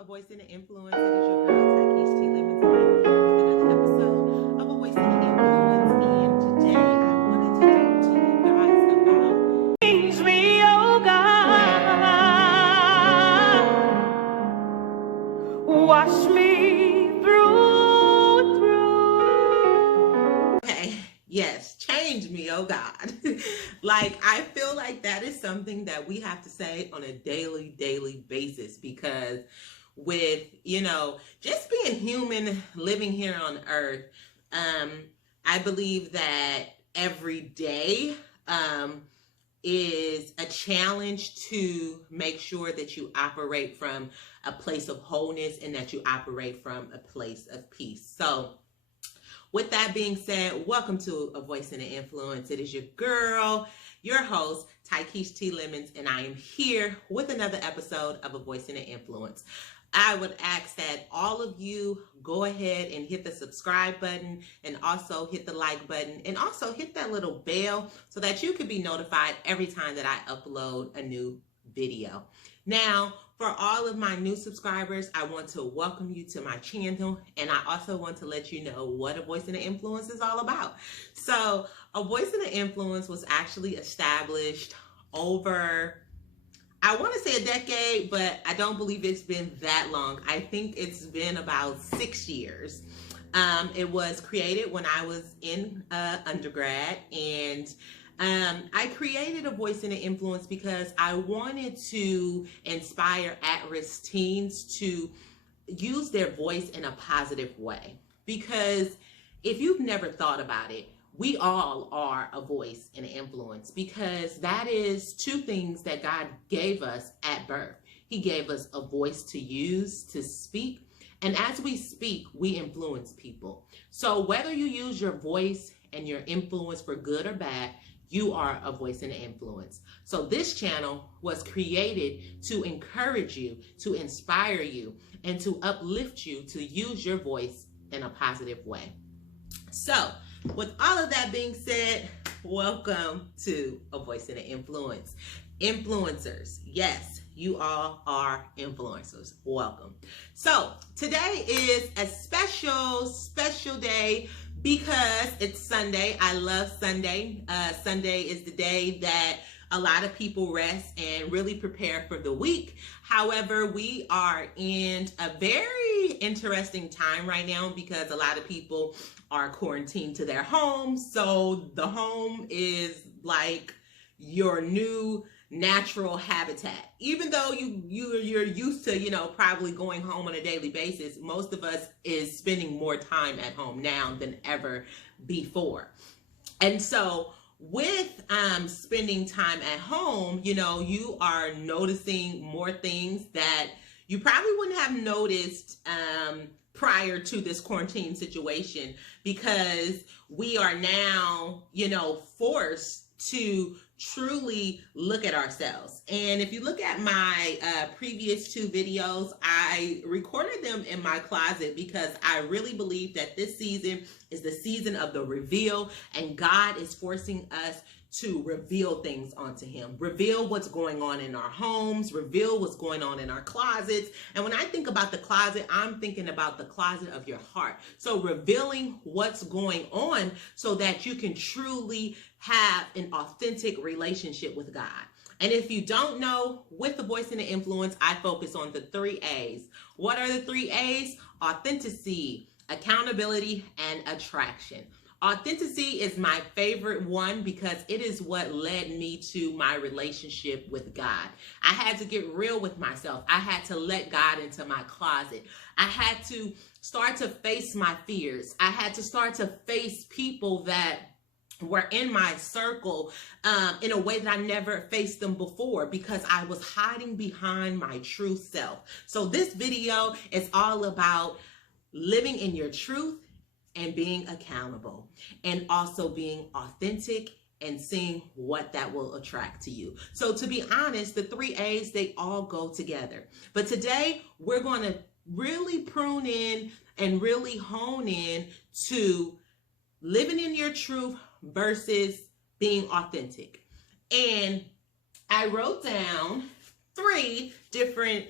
A Voice and an Influence. It is your girl, Takeish T. Lemons, and I'm here with another episode of A Voice and an Influence. And today I wanted to talk to you guys about Change Me, oh God. Wash me through and through. Okay, yes, change me, oh God. Like, I feel like that is something that we have to say on a daily basis, because with, just being human, living here on earth, I believe that every day is a challenge to make sure that you operate from a place of wholeness and that you operate from a place of peace. So with that being said, welcome to A Voice and an Influence. It is your girl, your host, Takeish T. Lemons, and I am here with another episode of A Voice and an Influence. I would ask that all of you go ahead and hit the subscribe button, and also hit the like button, and also hit that little bell so that you can be notified every time that I upload a new video. Now, for all of my new subscribers, I want to welcome you to my channel, and I also want to let you know what A Voice and an Influence is all about. So, A Voice and an Influence was actually established over, I want to say a decade, but I don't believe it's been that long. I think it's been about 6 years. It was created when I was in undergrad, and I created A Voice and an Influence because I wanted to inspire at-risk teens to use their voice in a positive way. Because if you've never thought about it, we all are a voice and an influence, because that is two things that God gave us at birth. He gave us a voice to use, to speak, and as we speak, we influence people. So whether you use your voice and your influence for good or bad, you are a voice and an influence. So this channel was created to encourage you, to inspire you, and to uplift you to use your voice in a positive way. So with all of that being said, welcome to A Voice and an Influence. Influencers, yes, you all are influencers. Welcome. So today is a special day, because it's Sunday. I love Sunday. Sunday is the day that a lot of people rest and really prepare for the week. However, we are in a very interesting time right now, because a lot of people are quarantined to their homes. So the home is like your new natural habitat. Even though you're used to, probably going home on a daily basis, most of us is spending more time at home now than ever before. And so with spending time at home, you are noticing more things that you probably wouldn't have noticed prior to this quarantine situation, because we are now, forced to truly look at ourselves. And if you look at my previous two videos, I recorded them in my closet, because I really believe that this season is the season of the reveal, and God is forcing us to reveal things onto him, reveal what's going on in our homes, reveal what's going on in our closets. And when I think about the closet, I'm thinking about the closet of your heart. So revealing what's going on so that you can truly have an authentic relationship with God. And if you don't know, with The Voice and the Influence, I focus on the 3 A's. What are the 3 A's? Authenticity, accountability, and attraction. Authenticity is my favorite one, because it is what led me to my relationship with God. I had to get real with myself. I had to let God into my closet. I had to start to face my fears. I had to start to face people that were in my circle in a way that I never faced them before, because I was hiding behind my true self. So this video is all about living in your truth and being accountable, and also being authentic and seeing what that will attract to you. So to be honest, the 3 A's, they all go together. But today we're going to really prune in and really hone in to living in your truth versus being authentic. And I wrote down 3 different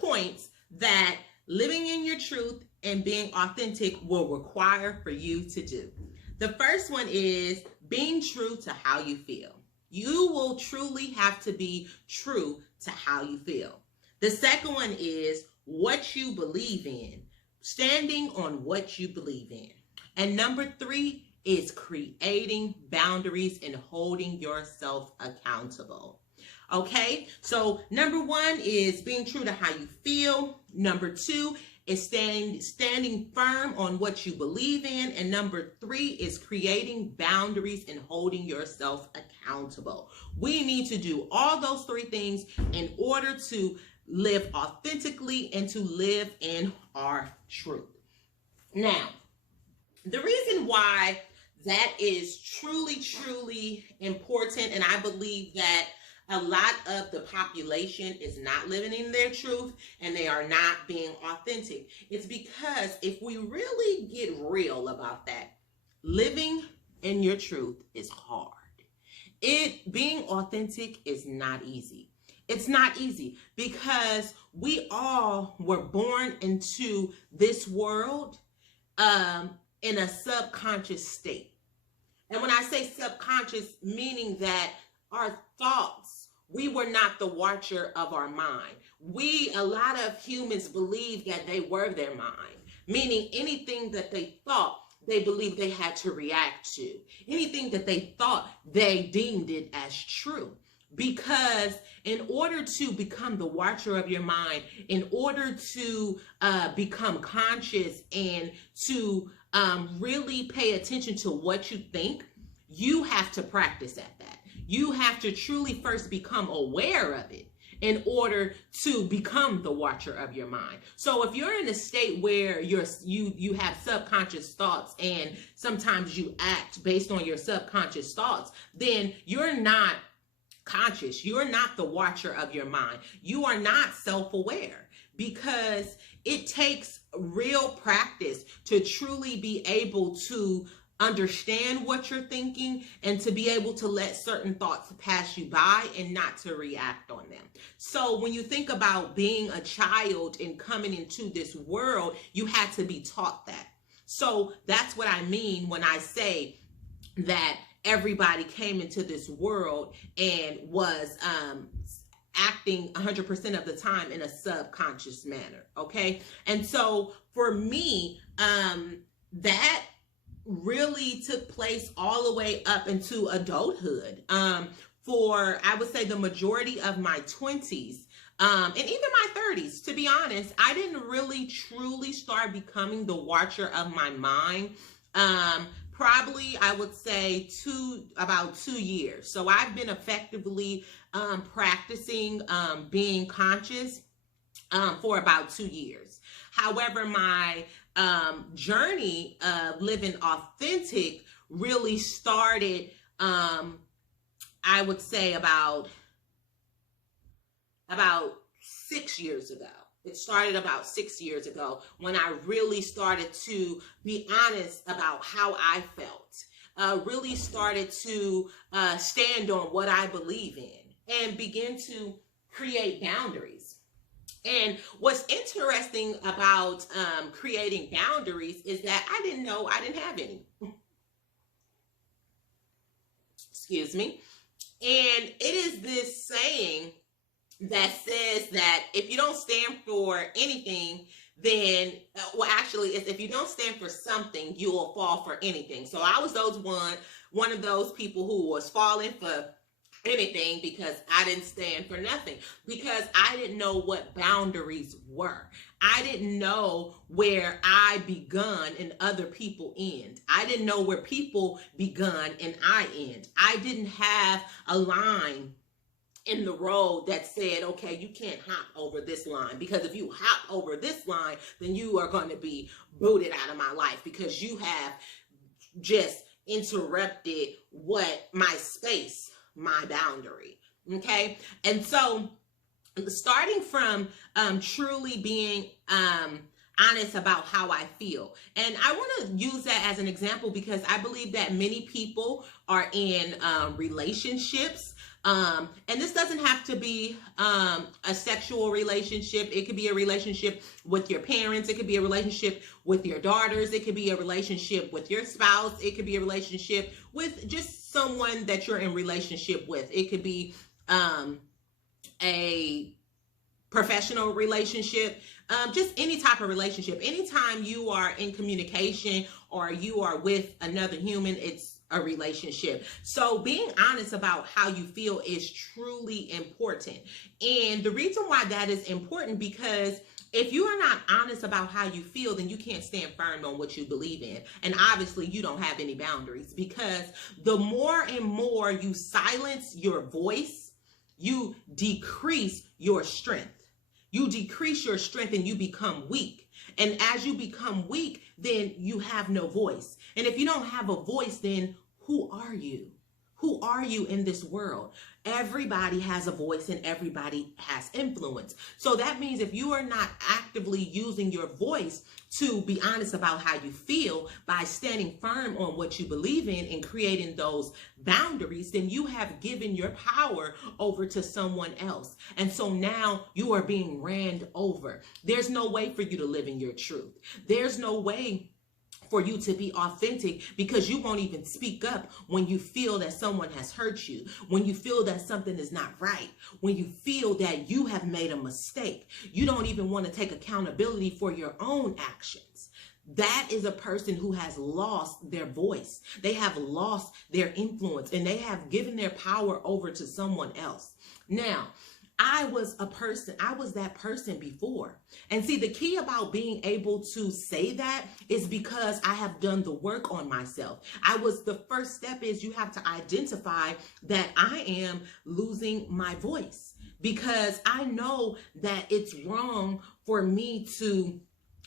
points that living in your truth and being authentic will require for you to do. The first one is being true to how you feel. You will truly have to be true to how you feel. The second one is what you believe in, standing on what you believe in. And number 3 is creating boundaries and holding yourself accountable. Okay, so number 1 is being true to how you feel. Number 2 is standing firm on what you believe in. And number 3 is creating boundaries and holding yourself accountable. We need to do all those 3 things in order to live authentically and to live in our truth. Now, the reason why that is truly, truly important, and I believe that a lot of the population is not living in their truth and they are not being authentic, it's because if we really get real about that, living in your truth is hard. Being authentic is not easy. It's not easy because we all were born into this world in a subconscious state. And when I say subconscious, meaning that our thoughts, we were not the watcher of our mind. A lot of humans believe that they were their mind, meaning anything that they thought, they believed they had to react to. Anything that they thought, they deemed it as true. Because in order to become the watcher of your mind, in order to become conscious and to really pay attention to what you think, you have to practice at that. You have to truly first become aware of it in order to become the watcher of your mind. So if you're in a state where you have subconscious thoughts and sometimes you act based on your subconscious thoughts, then you're not conscious. You're not the watcher of your mind. You are not self-aware, because it takes real practice to truly be able to understand what you're thinking and to be able to let certain thoughts pass you by and not to react on them. So when you think about being a child and coming into this world, you had to be taught that. So that's what I mean when I say that everybody came into this world and was acting 100% of the time in a subconscious manner. Okay. And so for me, that really took place all the way up into adulthood. For, I would say, the majority of my 20s, and even my 30s, to be honest, I didn't really truly start becoming the watcher of my mind. Probably, I would say about 2 years. So I've been effectively practicing being conscious for about 2 years. However, my journey of living authentic really started, I would say, about 6 years ago. It started about 6 years ago when I really started to be honest about how I felt, really started to stand on what I believe in and begin to create boundaries. And what's interesting about creating boundaries is that I didn't know I didn't have any. Excuse me. And it is this saying that says that if you don't stand for anything, then, well, actually, it's if you don't stand for something, you will fall for anything. So I was one of those people who was falling for anything because I didn't stand for nothing, because I didn't know what boundaries were. I didn't know where I begun and other people end. I didn't know where people begun and I end. I didn't have a line in the road that said, okay, you can't hop over this line, because if you hop over this line, then you are going to be booted out of my life, because you have just interrupted my space, my boundary. Okay. And so starting from truly being honest about how I feel. And I want to use that as an example because I believe that many people are in relationships And this doesn't have to be a sexual relationship. It could be a relationship with your parents. It could be a relationship with your daughters. It could be a relationship with your spouse. It could be a relationship with just someone that you're in relationship with. It could be a professional relationship, just any type of relationship. Anytime you are in communication or you are with another human, it's a relationship. So being honest about how you feel is truly important. And the reason why that is important, because if you are not honest about how you feel, then you can't stand firm on what you believe in. And obviously you don't have any boundaries, because the more and more you silence your voice, you decrease your strength. You decrease your strength and you become weak. And as you become weak, then you have no voice. And if you don't have a voice, then who are you? Who are you in this world? Everybody has a voice and everybody has influence. So that means if you are not actively using your voice to be honest about how you feel by standing firm on what you believe in and creating those boundaries, then you have given your power over to someone else. And so now you are being ran over. There's no way for you to live in your truth. There's no way for you to be authentic, because you won't even speak up when you feel that someone has hurt you, when you feel that something is not right, when you feel that you have made a mistake. You don't even want to take accountability for your own actions. That is a person who has lost their voice. They have lost their influence and they have given their power over to someone else. Now, I was that person before. And see, the key about being able to say that is because I have done the work on myself. The first step is you have to identify that I am losing my voice, because I know that it's wrong for me to,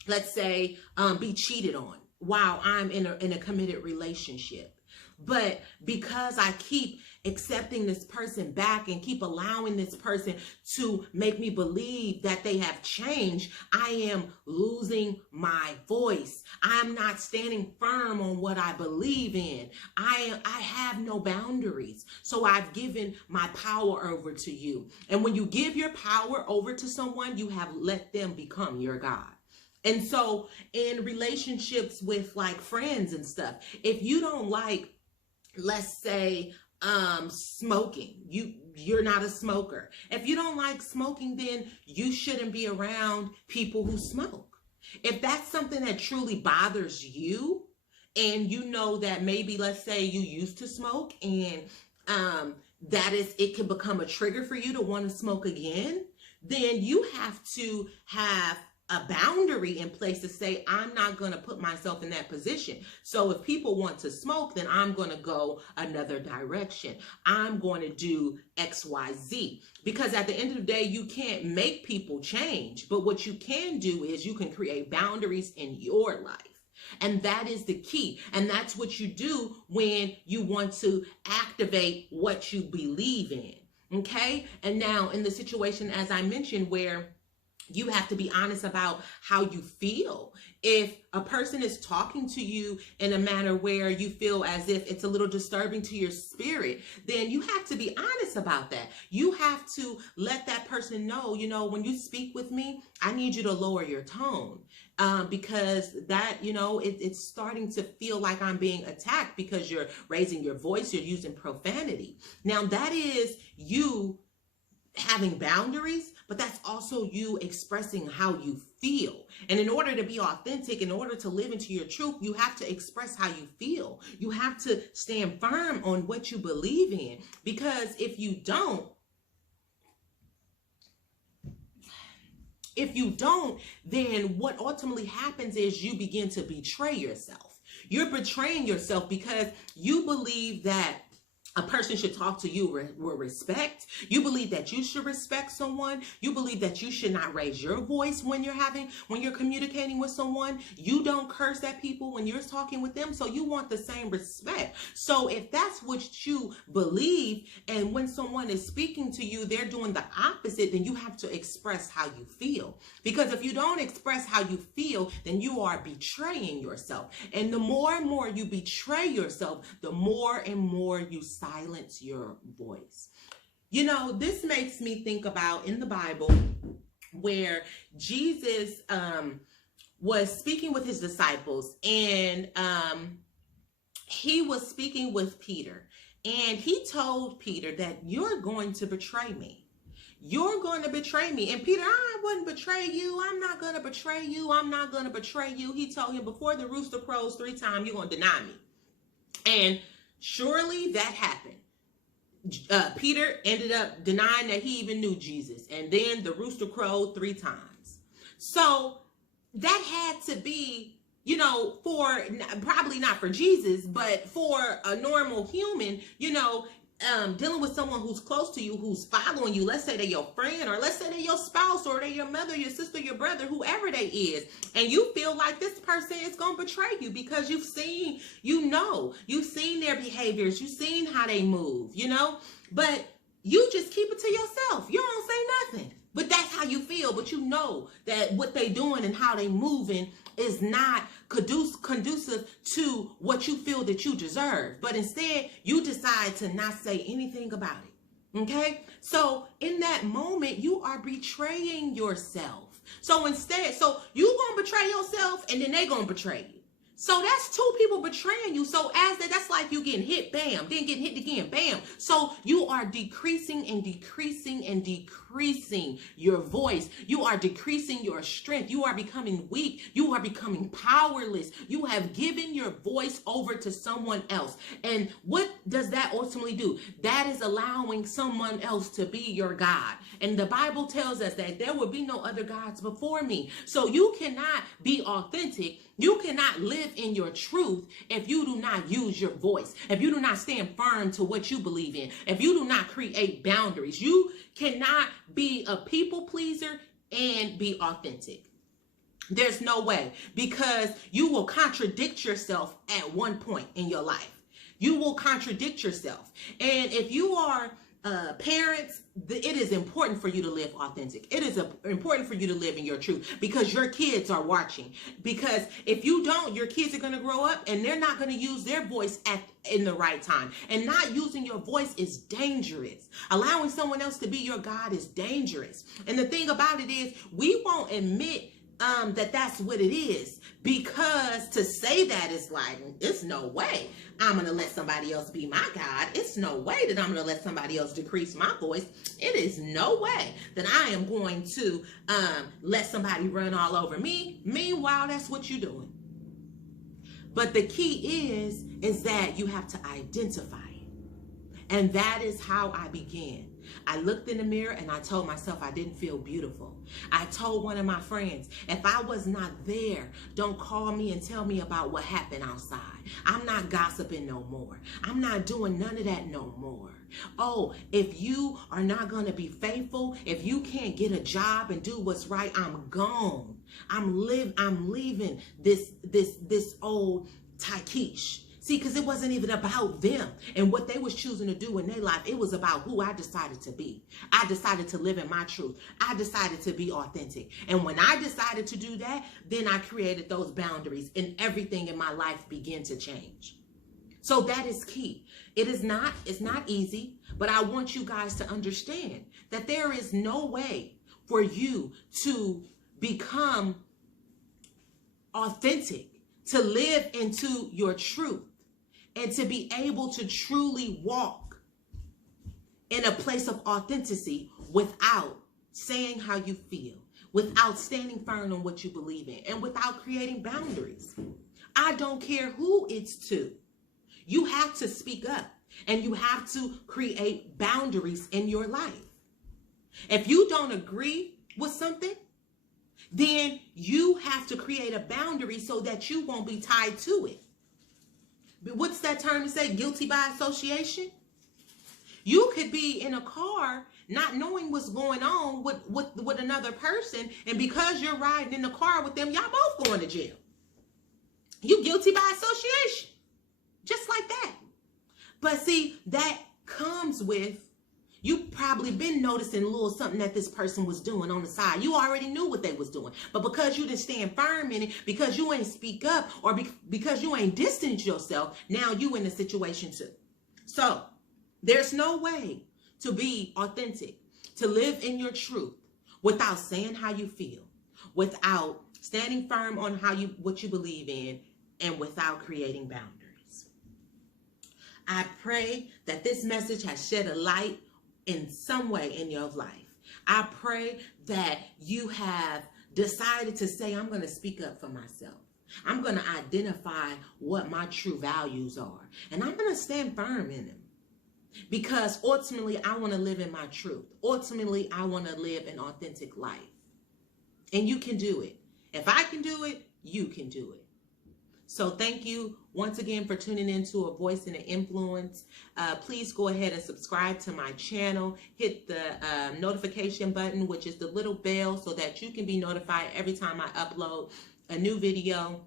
let's say, be cheated on while I'm in a committed relationship. But because I keep accepting this person back and keep allowing this person to make me believe that they have changed, I am losing my voice. I'm not standing firm on what I believe in. I have no boundaries. So I've given my power over to you. And when you give your power over to someone, you have let them become your God. And so in relationships with like friends and stuff, if you don't like, let's say, smoking, you're not a smoker. If you don't like smoking, then you shouldn't be around people who smoke. If that's something that truly bothers you, and you know that maybe, let's say, you used to smoke, and it can become a trigger for you to want to smoke again, then you have to have a boundary in place to say, I'm not going to put myself in that position. So if people want to smoke, then I'm going to go another direction. I'm going to do X, Y, Z. Because at the end of the day, you can't make people change. But what you can do is you can create boundaries in your life. And that is the key. And that's what you do when you want to activate what you believe in. Okay? And now in the situation, as I mentioned, where you have to be honest about how you feel. If a person is talking to you in a manner where you feel as if it's a little disturbing to your spirit, then you have to be honest about that. You have to let that person know, when you speak with me, I need you to lower your tone. Because that, it's starting to feel like I'm being attacked because you're raising your voice, you're using profanity. Now that is you having boundaries, but that's also you expressing how you feel. And in order to be authentic, in order to live into your truth, you have to express how you feel. You have to stand firm on what you believe in, because if you don't, then what ultimately happens is you begin to betray yourself. You're betraying yourself because you believe that a person should talk to you with respect. You believe that you should respect someone. You believe that you should not raise your voice when you're communicating with someone. You don't curse at people when you're talking with them. So you want the same respect. So if that's what you believe, and when someone is speaking to you, they're doing the opposite, then you have to express how you feel. Because if you don't express how you feel, then you are betraying yourself. And the more and more you betray yourself, the more and more you silence your voice. You know, this makes me think about in the Bible where Jesus was speaking with his disciples, and he was speaking with Peter, and he told Peter that you're going to betray me. You're going to betray me. And Peter, I wouldn't betray you. I'm not going to betray you. I'm not going to betray you. He told him, before the rooster crows 3 times, you're going to deny me. And surely that happened. Peter ended up denying that he even knew Jesus. And then the rooster crowed 3 times. So that had to be, you know, for probably not for Jesus, but for a normal human, you know, dealing with someone who's close to you, who's following you. Let's say they're your friend, or let's say they're your spouse, or they're your mother, your sister, your brother, whoever they is. And you feel like this person is going to betray you because you've seen their behaviors. You've seen how they move, you know, but you just keep it to yourself. You don't say nothing, but that's how you feel. But you know that what they doing and how they moving is not conducive to what you feel that you deserve. But instead, you decide to not say anything about it. Okay? So in that moment, you are betraying yourself. So you gonna betray yourself, and then they gonna betray you. So that's 2 people betraying you. So that's like you getting hit, bam, then getting hit again, bam. So you are decreasing and decreasing and decreasing your voice. You are decreasing your strength. You are becoming weak. You are becoming powerless. You have given your voice over to someone else. And what does that ultimately do? That is allowing someone else to be your God. And the Bible tells us that there will be no other gods before me. So you cannot be authentic. You cannot live in your truth if you do not use your voice, if you do not stand firm to what you believe in, if you do not create boundaries. You cannot be a people pleaser and be authentic. There's no way, because you will contradict yourself at one point in your life. You will contradict yourself. And if you are parents, it is important for you to live authentic. It is important for you to live in your truth, because your kids are watching. Because if you don't, your kids are going to grow up and they're not going to use their voice in the right time. And not using your voice is dangerous. Allowing someone else to be your God is dangerous. And the thing about it is, we won't admit that that's what it is, because to say that is like, it's no way I'm going to let somebody else be my God. It's no way that I'm going to let somebody else decrease my voice. It is no way that I am going to let somebody run all over me. Meanwhile, that's what you're doing. But the key is that you have to identify it. And that is how I began. I looked in the mirror and I told myself I didn't feel beautiful. I told one of my friends, if I was not there, don't call me and tell me about what happened outside. I'm not gossiping no more. I'm not doing none of that no more. Oh, if you are not going to be faithful, if you can't get a job and do what's right, I'm gone. I'm leaving this old Tykeesh. See, because it wasn't even about them and what they was choosing to do in their life. It was about who I decided to be. I decided to live in my truth. I decided to be authentic. And when I decided to do that, then I created those boundaries, and everything in my life began to change. So that is key. It's not easy, but I want you guys to understand that there is no way for you to become authentic, to live into your truth, and to be able to truly walk in a place of authenticity without saying how you feel, without standing firm on what you believe in, and without creating boundaries. I don't care who it's to. You have to speak up, and you have to create boundaries in your life. If you don't agree with something, then you have to create a boundary so that you won't be tied to it. What's that term to say? Guilty by association? You could be in a car not knowing what's going on with another person, and because you're riding in the car with them, y'all both going to jail. You guilty by association. Just like that. But see, that comes with, you probably been noticing a little something that this person was doing on the side. You already knew what they was doing. But because you didn't stand firm in it, because you ain't speak up, or because you ain't distance yourself, now you in the situation too. So there's no way to be authentic, to live in your truth without saying how you feel, without standing firm on what you believe in, and without creating boundaries. I pray that this message has shed a light in some way in your life. I pray that you have decided to say, I'm going to speak up for myself. I'm going to identify what my true values are, and I'm going to stand firm in them. Because ultimately, I want to live in my truth. Ultimately, I want to live an authentic life. And you can do it. If I can do it, you can do it. So thank you once again for tuning into A Voice and an Influence. Please go ahead and subscribe to my channel. Hit the notification button, which is the little bell, so that you can be notified every time I upload a new video.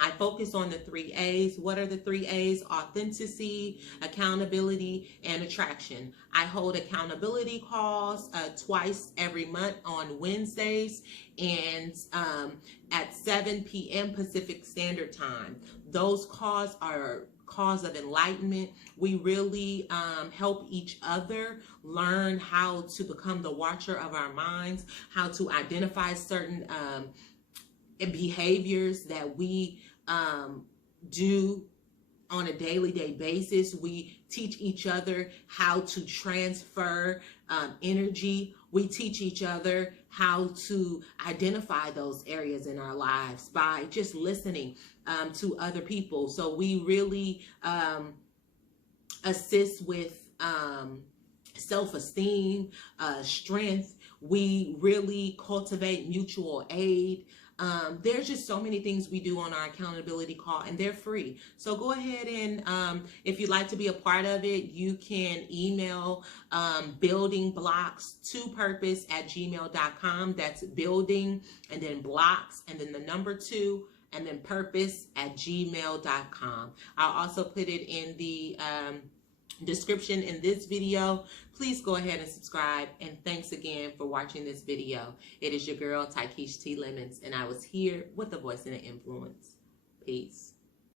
I focus on the 3 A's. What are the 3 A's? Authenticity, accountability, and attraction. I hold accountability calls twice every month on Wednesdays and at 7 p.m. Pacific Standard Time. Those calls are cause of enlightenment. We really help each other learn how to become the watcher of our minds, how to identify certain behaviors that we do on a day basis. We teach each other how to transfer energy. We teach each other how to identify those areas in our lives by just listening to other people. So we really assist with self-esteem, strength. We really cultivate mutual aid. There's just so many things we do on our accountability call, and they're free. So go ahead and if you'd like to be a part of it, you can email buildingblocks2purpose@gmail.com. That's building and then blocks and then the number 2 and then purpose@gmail.com. I'll also put it in the description in this video. Please go ahead and subscribe, and thanks again for watching this video. It is your girl Tykeisha T. Lemons, and I was here with A Voice and an Influence. Peace.